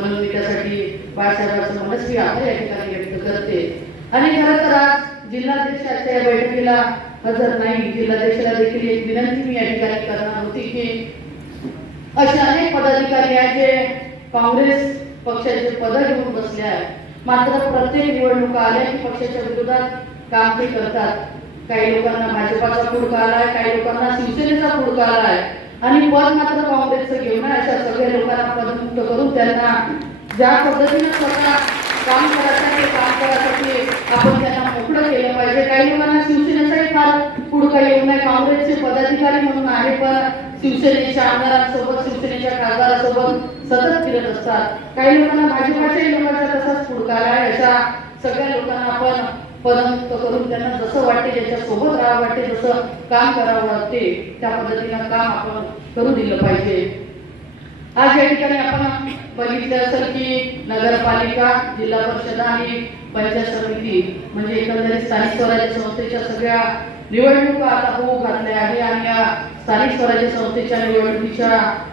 म्हणून मी त्यासाठी बाळासाहेबांचं मनस्वी आभार या ठिकाणी व्यक्त करते. आणि खरं तर आज जिल्हाध्यक्षाच्या या बैठकीला हजर नाही. जिल्हाध्यक्षाला देखील एक विनंती मी या ठिकाणी करणार होती की असे अनेक पदाधिकारी आहेत जे काँग्रेस पक्षाचे पद घेऊन बसले आहेत मात्र प्रत्येक निवडणुका आल्या की पक्षाच्या विरोधात काम ते करतात. काही लोकांना भाजपाचा फुडका आलाय काही लोकांना शिवसेनेचा फुडका आलाय. आणि पद मात्र काँग्रेसचं घेऊन लोकांना करून त्यांना ज्या पद्धतीनं स्वतः काम करायचं आहे, ते काम करायसाठी आपण त्यांना मोकळं केलं पाहिजे. काही लोकांना शिवसेनेचाही फार पुढका येऊ नये. काँग्रेसचे पदाधिकारी म्हणून आहे पण शिवसेनेच्या आमदारांसोबत शिवसेनेच्या खासदारासोबत सतत फिरत असतात. काही लोकांना भाजपाच्याही लोकांचा तसाच पुढका आहे. अशा सगळ्या लोकांना आपण पदमुक्त करून त्यांना जसं वाटते ज्याच्या सोबत राहावं वाटते जसं काम करावं वाटते. त्या पद्धतीनं काम आपण करू दिलं पाहिजे. आज या ठिकाणी आपण बघितलं असेल की नगरपालिका जिल्हा परिषद आणि पंचायत समिती म्हणजे एकंदरीत स्थानिक स्वराज्य संस्थेच्या सगळ्या निवडणुका आता होऊ घातल्या आहे आणि या स्थानिक स्वराज्य संस्थेच्या निवडणुकीच्या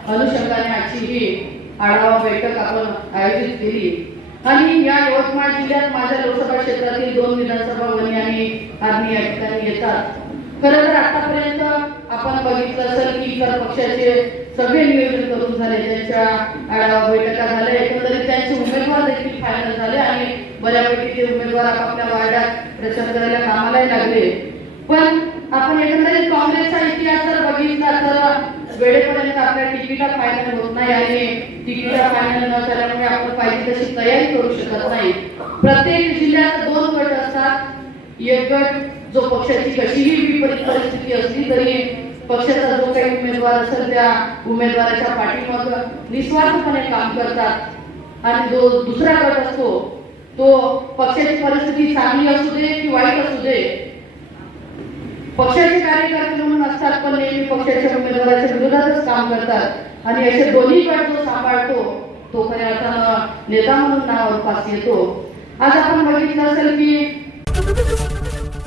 अनुषंगाने आजची ही आढावा बैठक आपण आयोजित केली. आणि या यवतमाळ जिल्ह्यात माझ्या लोकसभा क्षेत्रातील दोन विधानसभा वनी आणि आर्मी या ठिकाणी येतात. खरं तर आतापर्यंत आपण बघितलं असेल की इतर पक्षाचे सगळे नियोजन करून झाले त्यांच्या आढावा बैठका झाल्या एकंदरीत त्यांचे उमेदवार देखील फायनल झाले आणि बऱ्यापैकी ते उमेदवार आपापल्या वार्डात प्रचार करायला कामालाही लागले. पण आपण एकंदरीत काँग्रेसचा इतिहास जर बघितला तर वेळेपर्यंत आपल्या टीव्हीला फायनल होत नाही आणि टीव्हीला फायनल न झाल्यामुळे आपण पाहिजे तशी तयारी करू शकत नाही. प्रत्येक जिल्ह्यात दोन गट असतात. एक गट जो पक्षाची कशीही विपरीत परिस्थिती असली तरी पक्षाचा जो काही उमेदवार असेल त्या उमेदवाराच्या पाठीमाग निस्वार्थपणे काम करतात. आणि जो दुसरा गट असतो तो पक्षाची परिस्थिती चांगली असू दे की वाईट असू दे पक्षाचे कार्यकर्ते म्हणून असतात पण नेहमी पक्षाच्या उमेदवाराच्या विरोधातच काम करतात. आणि असे दोन्ही गट जो सांभाळतो तो खऱ्या अर्थानं नेता म्हणून नावावर पास येतो. आज आपण बघितलं असेल की